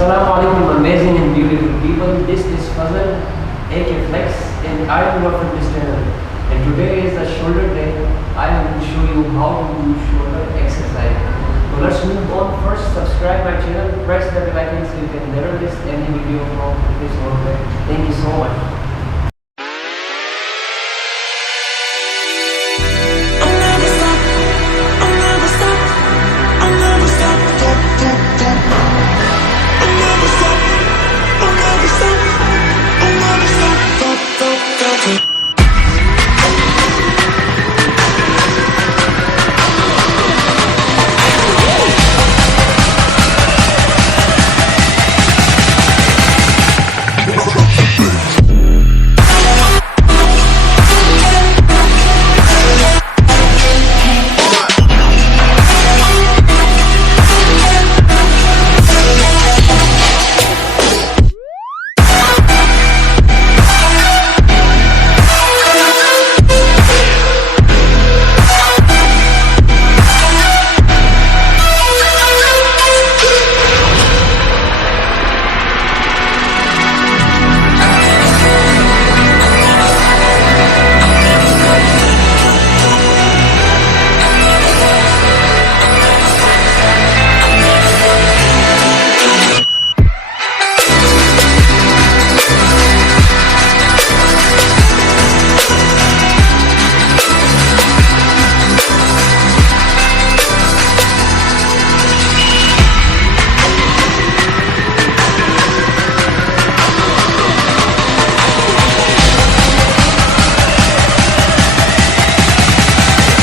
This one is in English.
Assalamu alaikum, amazing and beautiful people. This is Fazal, aka Flex, and I am from this channel. And today is the shoulder day. I am going to show you how to do shoulder exercise. So let's move on. First, subscribe my channel, press the bell icon so you can never miss any video from this workout. Thank you so much.